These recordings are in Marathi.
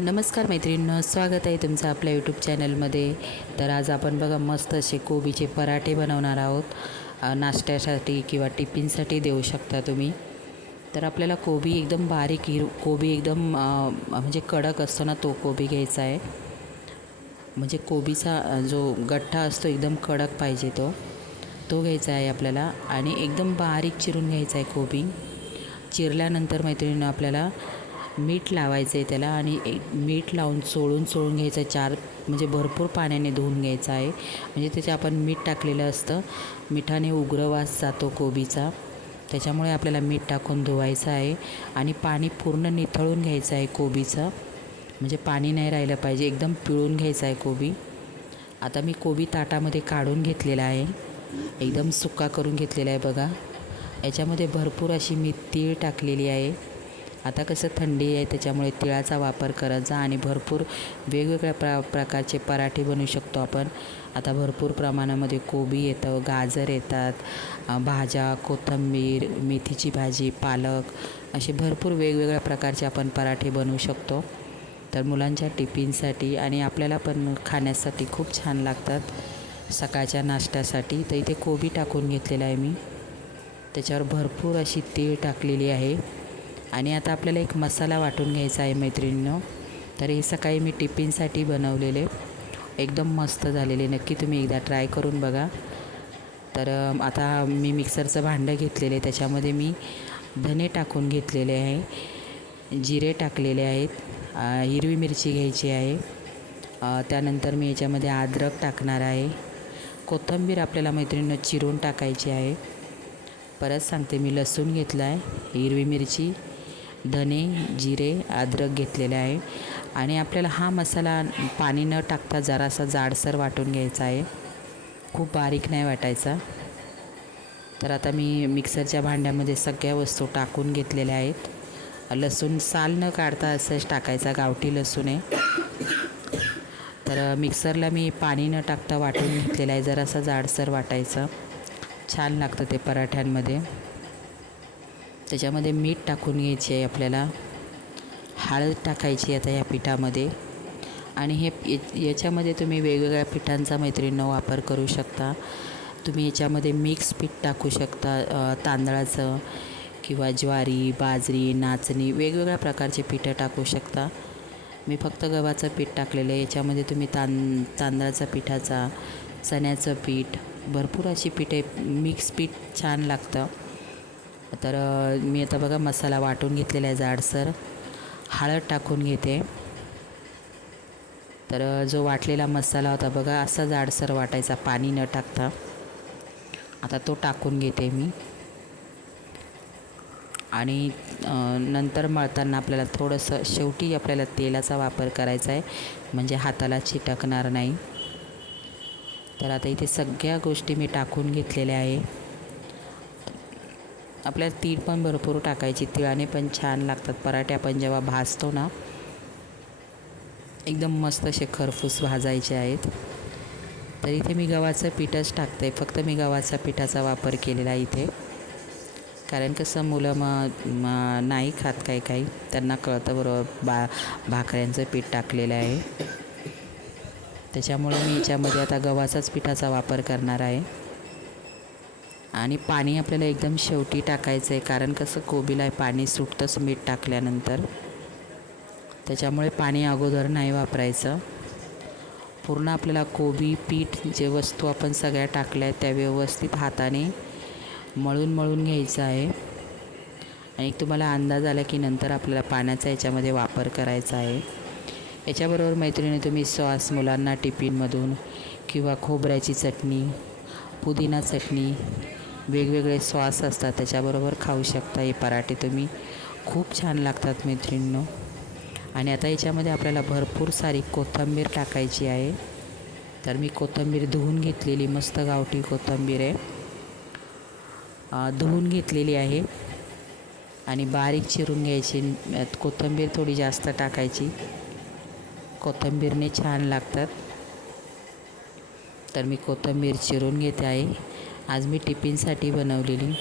नमस्कार मैत्रिणींनो स्वागत आहे तुमचं आपल्या यूट्यूब चॅनलमध्ये तर आज आपण बघा मस्त असे कोबीचे पराठे बनवणार आहोत. नाश्त्यासाठी किंवा टिफिनसाठी देऊ शकता तुम्ही. तर आपल्याला कोबी एकदम बारीक हिर कोबी एकदम म्हणजे कडक असतो ना तो कोबी घ्यायचा आहे. म्हणजे कोबीचा जो गठ्ठा असतो एकदम कडक पाहिजे तो. तो घ्यायचा आहे आपल्याला. आणि एकदम बारीक चिरून घ्यायचा आहे कोबी. चिरल्यानंतर मैत्रिणीनं आपल्याला मीठ लावायचं आहे त्याला आणि एक मीठ लावून चोळून चोळून घ्यायचं. आहे चार म्हणजे भरपूर पाण्याने धुवून घ्यायचं आहे. म्हणजे त्याचे आपण मीठ टाकलेलं असतं. मिठाने उग्रवास जातो कोबीचा. त्याच्यामुळे आपल्याला मीठ टाकून धुवायचं आहे. आणि पाणी पूर्ण निथळून घ्यायचं आहे कोबीचं. म्हणजे पाणी नाही राहिलं पाहिजे. एकदम पिळून घ्यायचं आहे कोबी. आता मी कोबी ताटामध्ये काढून घेतलेला आहे. एकदम सुका करून घेतलेला आहे बघा. याच्यामध्ये भरपूर अशी मी तीळ टाकलेली आहे. आता कसं थंडी आहे त्याच्यामुळे तिळाचा वापर करायचा आणि भरपूर वेगवेगळ्या प्र प्रकारचे पराठे बनवू शकतो आपण. आता भरपूर प्रमाणामध्ये कोबी येतं गाजर येतात भाज्या कोथिंबीर मेथीची भाजी पालक असे भरपूर वेगवेगळ्या प्रकारचे आपण पराठे बनवू शकतो. तर मुलांच्या टिफिनसाठी आणि आपल्याला पण खाण्यासाठी खूप छान लागतात. सकाळच्या नाश्त्यासाठी तर इथे कोबी टाकून घेतलेला आहे मी. त्याच्यावर भरपूर अशी तीळ टाकलेली आहे. आणि आता आपल्याला एक मसाला वाटून घ्यायचा आहे मैत्रिणीनं. तर हे सकाळी मी टिफिनसाठी बनवलेले. एकदम मस्त झालेले. नक्की तुम्ही एकदा ट्राय करून बघा. तर आता मी मिक्सरचं भांडं घेतलेलं. आहे त्याच्यामध्ये मी धने टाकून घेतलेले आहे. जिरे टाकलेले आहेत. हिरवी मिरची घ्यायची आहे. त्यानंतर मी याच्यामध्ये अद्रक टाकणार आहे. कोथिंबीर आपल्याला मैत्रिणीनं चिरून टाकायची आहे. परत सांगते मी लसूण घेतला आहे हिरवी मिरची धने जिरे अद्रक घेतलेले आहे. आणि आपल्याला हा मसाला पाणी न टाकता जरासा जाडसर वाटून घ्यायचा आहे. खूप बारीक नाही वाटायचा. तर आता मी मिक्सरच्या भांड्यामध्ये सगळ्या वस्तू टाकून घेतलेल्या आहेत. लसूण साल न काढता असंच टाकायचा गावठी लसूण आहे. तर मिक्सरला मी पाणी न टाकता वाटून घेतलेलं आहे. जरासा जाडसर वाटायचं. छान लागतं ते पराठ्यांमध्ये. त्याच्यामध्ये मीठ टाकून घ्यायची आहे आपल्याला. हळद टाकायची आता या पिठामध्ये. आणि हे याच्यामध्ये तुम्ही वेगवेगळ्या पिठांचा मैत्रिणीनं वापर करू शकता. तुम्ही याच्यामध्ये मिक्स पीठ टाकू शकता तांदळाचं किंवा ज्वारी बाजरी नाचणी वेगवेगळ्या प्रकारचे पिठं टाकू शकता. मी फक्त गव्हाचं पीठ टाकलेलं आहे. याच्यामध्ये तुम्ही तां तांदळाचा पिठाचा चण्याचं पीठ भरपूर अशी पिठे मिक्स पीठ छान लागतं. तर मी आता बघा मसाला वाटून घेतलेला आहे जाडसर. हळद टाकून घेते. तर जो वाटलेला मसाला होता बघा असा जाडसर वाटायचा पाणी न टाकता. आता तो टाकून घेते मी. आणि नंतर मळताना आपल्याला थोडंसं शेवटी आपल्याला तेलाचा वापर करायचा आहे. म्हणजे हाताला चिटकणार नाही. तर आता इथे सगळ्या गोष्टी मी टाकून घेतलेल्या आहे. आपल्याला तीळ पण भरपूर टाकायची तिळाने पण छान लागतात. पराठे आपण जेव्हा भाजतो ना एकदम मस्त असे खरफूस भाजायचे आहेत. तर इथे मी गव्हाचं पीठच टाकते. फक्त मी गव्हाचा पिठाचा वापर केलेला आहे इथे. कारण कसं मुलं मग म नाही खात काही काही. त्यांना कळतं बरोबर बा भाकऱ्यांचं पीठ टाकलेलं आहे. त्याच्यामुळे मी याच्यामध्ये आता गव्हाचाच पिठाचा वापर करणार आहे. आणि पाणी आपल्याला एकदम शेवटी टाकायचं आहे कारण कसं कोबीला पाणी सुटतंच मीठ टाकल्यानंतर. त्याच्यामुळे पाणी अगोदर नाही वापरायचं. पूर्ण आपल्याला कोबी पीठ जे वस्तू आपण सगळ्या टाकल्या आहेत त्या व्यवस्थित हाताने मळून मळून घ्यायचं आहे. आणि एक तुम्हाला अंदाज आला की नंतर आपल्याला पाण्याचा याच्यामध्ये वापर करायचा आहे. याच्याबरोबर मैत्रिणी तुम्ही सॉस मुलांना टिफिनमधून किंवा खोबऱ्याची चटणी पुदिना चटणी वेगवेगळे सॉस असतात त्याच्याबरोबर खाऊ शकता. हे पराठे तुम्ही खूप छान लागतात मैत्रिणींनो. आणि आता याच्यामध्ये आपल्याला भरपूर सारी कोथिंबीर टाकायची आहे. तर मी कोथिंबीर धुवून घेतलेली मस्त गावठी कोथिंबीर आहे. धुवून घेतलेली आहे. आणि बारीक चिरून घ्यायची कोथंबीर कोथिंबीर थोडी जास्त टाकायची. कोथिंबीरने छान लागतात. तर मी कोथिंबीर चिरून घेते आहे. आज मी टिफिनसाठी बनवलेली.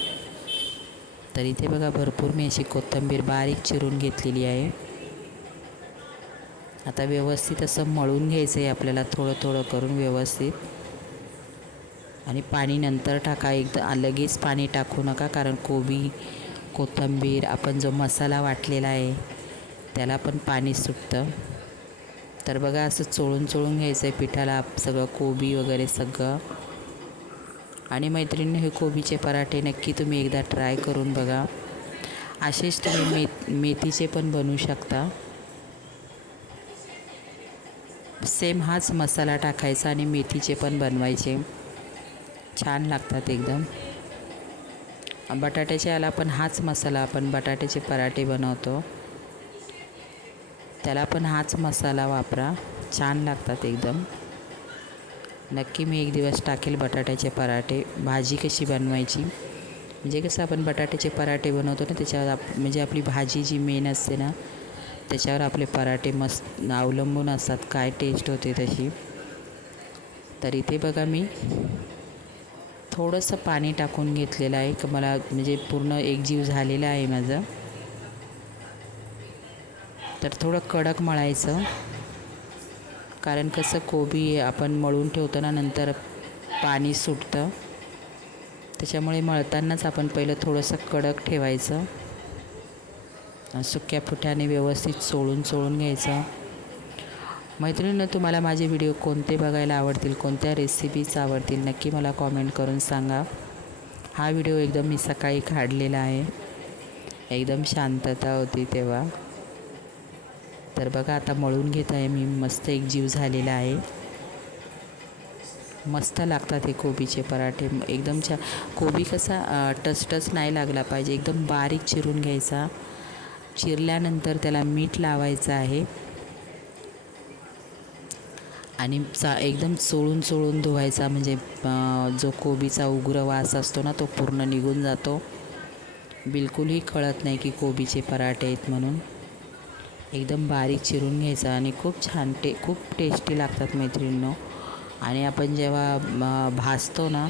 तर इथे बघा भरपूर मी अशी कोथिंबीर बारीक चिरून घेतलेली आहे. आता व्यवस्थित असं मळून घ्यायचं आहे आपल्याला थोडं थोडं करून व्यवस्थित. आणि पाणी नंतर टाका एकदा लगेच पाणी टाकू नका कारण कोबी कोथिंबीर आपण जो मसाला वाटलेला आहे त्याला पण पाणी सुटतं. तर बघा असं चोळून चोळून घ्यायचं आहे पिठाला सगळं कोबी वगैरे सगळं. आणि मैत्रिणी हे कोबीचे पराठे नक्की तुम्ही एकदा ट्राय करून बघा. असेच तुम्ही मे मेथीचे पण बनवू शकता. सेम हाच मसाला टाकायचा आणि मेथीचे पण बनवायचे. छान लागतात एकदम. बटाट्याच्या याला पण हाच मसाला आपण बटाट्याचे पराठे बनवतो. त्याला पण हाच मसाला वापरा. छान लागतात एकदम. नक्की मी एक दिवस टाकेल बटाट्याचे पराठे. भाजी कशी बनवायची? म्हणजे कसं आपण बटाट्याचे पराठे बनवतो ना त्याच्यावर आप म्हणजे आपली भाजी जी मेन असते ना त्याच्यावर आपले पराठे मस्त अवलंबून असतात काय टेस्ट होते तशी तर इथे बघा मी थोडंसं पाणी टाकून घेतलेलं आहे. का मला म्हणजे पूर्ण एकजीव झालेला आहे माझं. तर थोडं कडक मळायचं. कारण कसं कोबी आपण मळून ठेवतो ना नंतर पाणी सुटतं. त्याच्यामुळे मळतानाच आपण पहिलं थोडंसं कडक ठेवायचं. सुक्या पुठ्याने व्यवस्थित चोळून चोळून घ्यायचं. मैत्रिणीनं तुम्हाला माझे व्हिडिओ कोणते बघायला आवडतील कोणत्या रेसिपीज आवडतील नक्की मला कॉमेंट करून सांगा. हा व्हिडिओ एकदम मी सकाळी काढलेला आहे. एकदम शांतता होती तेव्हा. तर बघा आता मळून घेत आहे मी. मस्त एक जीव झालेला आहे. मस्त लागतात हे कोबीचे पराठे. एकदम छा कोबी कसा टचटच नाही लागला पाहिजे. एकदम बारीक चिरून घ्यायचा. चिरल्यानंतर त्याला मीठ लावायचं आहे. आणि चा एकदम चोळून चोळून धुवायचा. म्हणजे जो कोबीचा उग्र वास असतो ना तो पूर्ण निघून जातो. बिलकुलही कळत नाही की कोबीचे पराठे आहेत म्हणून. एकदम बारीक चिरून घ्यायचा आणि खूप छान टे खूप टेस्टी लागतात मैत्रिणींनो. आणि आपण जेव्हा भाजतो ना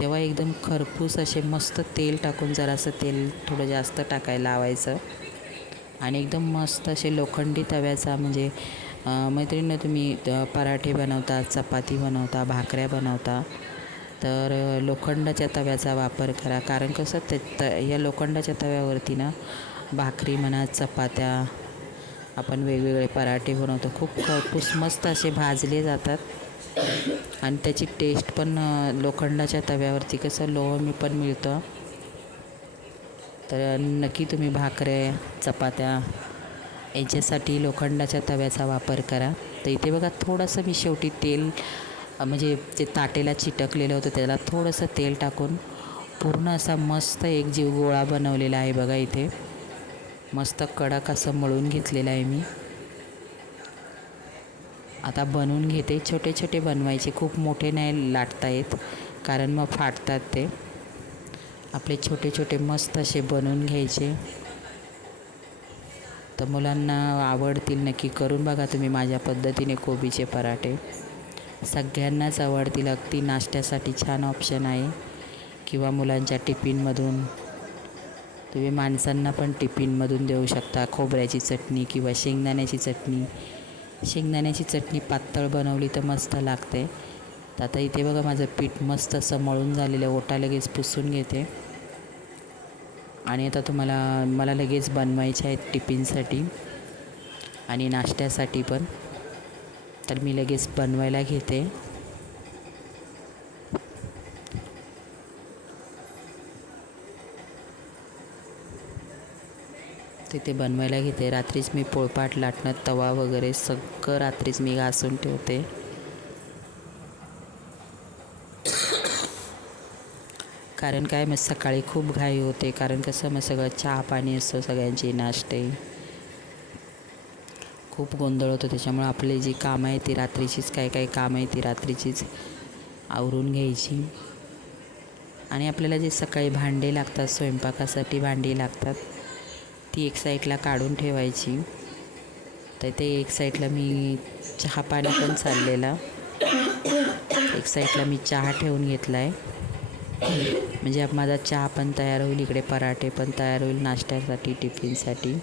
तेव्हा एकदम खरपूस असे मस्त तेल टाकून जरासं तेल थोडं जास्त टाकायला लावायचं. आणि एकदम मस्त असे लोखंडी तव्याचा म्हणजे मैत्रिणीनं तुम्ही पराठे बनवता चपाती बनवता भाकऱ्या बनवता तर लोखंडाच्या तव्याचा वापर करा. कारण कसं ते त या लोखंडाच्या तव्यावरती ना भाकरी म्हणा चपात्या आपण वेगवेगळे पराठे बनवतो. खूप खरपूस मस्त असे भाजले जातात. आणि त्याची टेस्ट पण लोखंडाच्या तव्यावरती कसं लोह पण मिळतं. तर नक्की तुम्ही भाकऱ्या चपात्या याच्यासाठी लोखंडाच्या तव्याचा वापर करा. तर इथे बघा थोडंसं मी शेवटी तेल म्हणजे ते ताटेला चिटकलेलं होतं त्याला थोडंसं तेल टाकून पूर्ण असा मस्त एक जीव गोळा बनवलेला आहे बघा इथे. मस्त कडक असं मळून घेतलेलं आहे मी. आता बनवून घेते. छोटे छोटे बनवायचे. खूप मोठे नाही लाटता येत कारण मग फाटतात ते. आपले छोटे छोटे मस्त असे बनवून घ्यायचे. तर मुलांना आवडतील नक्की करून बघा तुम्ही माझ्या पद्धतीने कोबीचे पराठे. सगळ्यांनाच आवडतील. अगदी नाश्त्यासाठी छान ऑप्शन आहे. किंवा मुलांच्या टिफिनमधून तुम्ही माणसांना पण टिफिनमधून देऊ शकता. खोबऱ्याची चटणी किंवा शेंगदाण्याची चटणी. शेंगदाण्याची चटणी पातळ बनवली तर मस्त लागते. तर आता इथे बघा माझं पीठ मस्त असं मळून झालेलं ओटा लगेच पुसून घेते. आणि आता तुम्हाला मला लगेच बनवायचे आहेत टिफिनसाठी आणि नाश्त्यासाठी पण. तर मी लगेच बनवायला घेते. तिथे बनवायला घेते. रात्रीच मी पोळपाट लाटणं तवा वगैरे सगळं रात्रीच मी घासून ठेवते. कारण काय मग सकाळी खूप घाई होते. कारण कसं मग सगळं चहा पाणी असतं सगळ्यांची नाश्ते. खूप गोंधळ होतो. त्याच्यामुळं आपले जी कामं आहे ती रात्रीचीच काय काय कामं आहे ती रात्रीचीच आवरून घ्यायची. आणि आपल्याला जे सकाळी भांडे लागतात स्वयंपाकासाठी भांडी लागतात ती एक साईडला काढून ठेवायची. तर ते एक साईडला मी चहा पाणी पण चाललेला. एक साईडला मी चहा ठेवून घेतला आहे म्हणजे माझा चहा पण तयार होईल इकडे पराठे पण तयार होईल नाश्त्यासाठी टिफिनसाठी.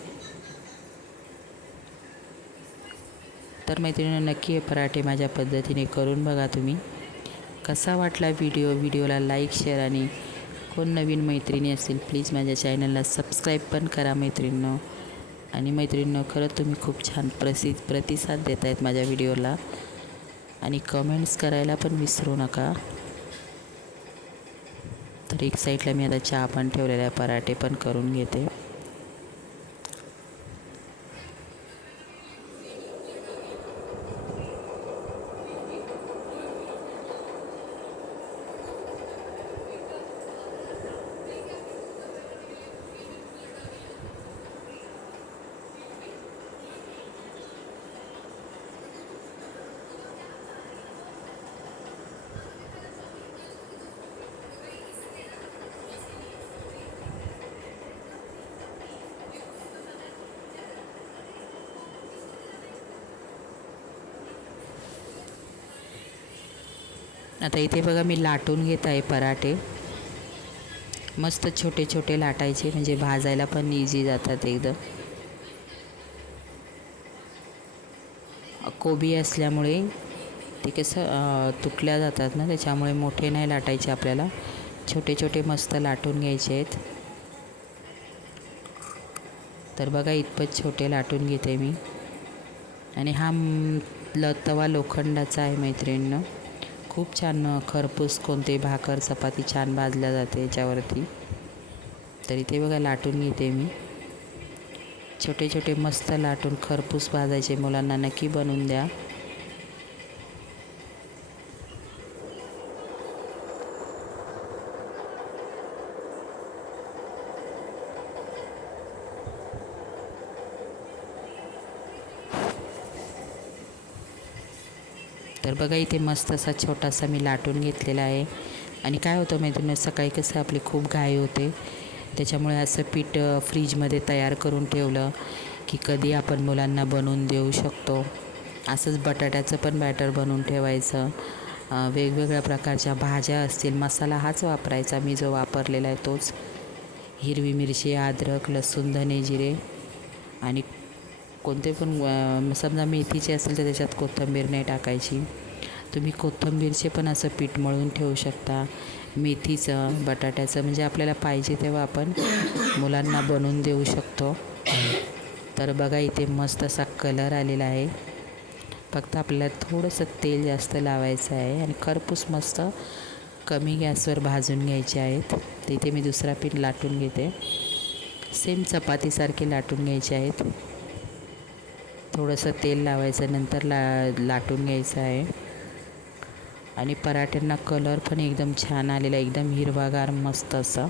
तर मैत्रिणी नक्की हे पराठे माझ्या पद्धतीने करून बघा तुम्ही. कसा वाटला व्हिडिओ? व्हिडिओला लाईक शेअर आणि कोण नवीन मैत्रिणी असतील प्लीज माझ्या चॅनलला सबस्क्राईब पण करा मैत्रिणींनो. आणि मैत्रिणींनो खरं तुम्ही खूप छान प्रसि प्रतिसाद देत आहेत माझ्या व्हिडिओला. आणि कमेंट्स करायला पण विसरू नका. तर एक साईडला मी आता चहा पण ठेवलेला आहे पराठे पण करून घेते. आता इथे बघा मी लाटून घेत आहे पराठे. मस्त छोटे छोटे लाटायचे म्हणजे भाजायला पण इझी जातात एकदम. कोबी असल्यामुळे ते कसं तुटल्या जातात ना त्याच्यामुळे मोठे नाही लाटायचे आपल्याला. छोटे छोटे मस्त लाटून घ्यायचे आहेत. तर बघा इतपत छोटे लाटून घेते मी. आणि हा ल तवा लोखंडाचा आहे मैत्रिणीनं. खूप छान खरपूस कोणते भाकर चपाती छान भाजल्या जाते याच्यावरती. तरी ते बघा लाटून घेते मी. छोटे छोटे मस्त लाटून खरपूस भाजायचे मुलांना. नक्की बनवून द्या. तर बघा इथे मस्त असा छोटासा मी लाटून घेतलेला आहे. आणि काय होतं मैत्रिणी सकाळी कसं आपली खूप घाई होते. त्याच्यामुळे असं पीठ फ्रीजमध्ये तयार करून ठेवलं की कधी आपण मुलांना बनवून देऊ शकतो. असंच बटाट्याचं पण बॅटर बनवून ठेवायचं. वेगवेगळ्या प्रकारच्या भाज्या असतील मसाला हाच वापरायचा मी जो वापरलेला आहे तोच. हिरवी मिरची अद्रक लसूण धने जिरे आणि कोणते पण समजा मेथीचे असेल तर त्याच्यात कोथिंबीर नाही टाकायची. तुम्ही कोथिंबीरचे पण असं पीठ मळून ठेवू शकता. मेथीचं बटाट्याचं म्हणजे आपल्याला पाहिजे तेव्हा आपण मुलांना बनवून देऊ शकतो. तर बघा इथे मस्त असा कलर आलेला आहे. फक्त आपल्याला थोडंसं तेल जास्त लावायचं आहे आणि खरपूस मस्त कमी गॅसवर भाजून घ्यायचे आहेत. तर इथे मी दुसरा पीठ लाटून घेते. सेम चपातीसारखे लाटून घ्यायचे आहेत. थोडंसं तेल लावायचं नंतर ला लाटून घ्यायचं आहे. आणि पराठ्यांना कलर पण एकदम छान आलेला एकदम हिरवागार मस्त असं.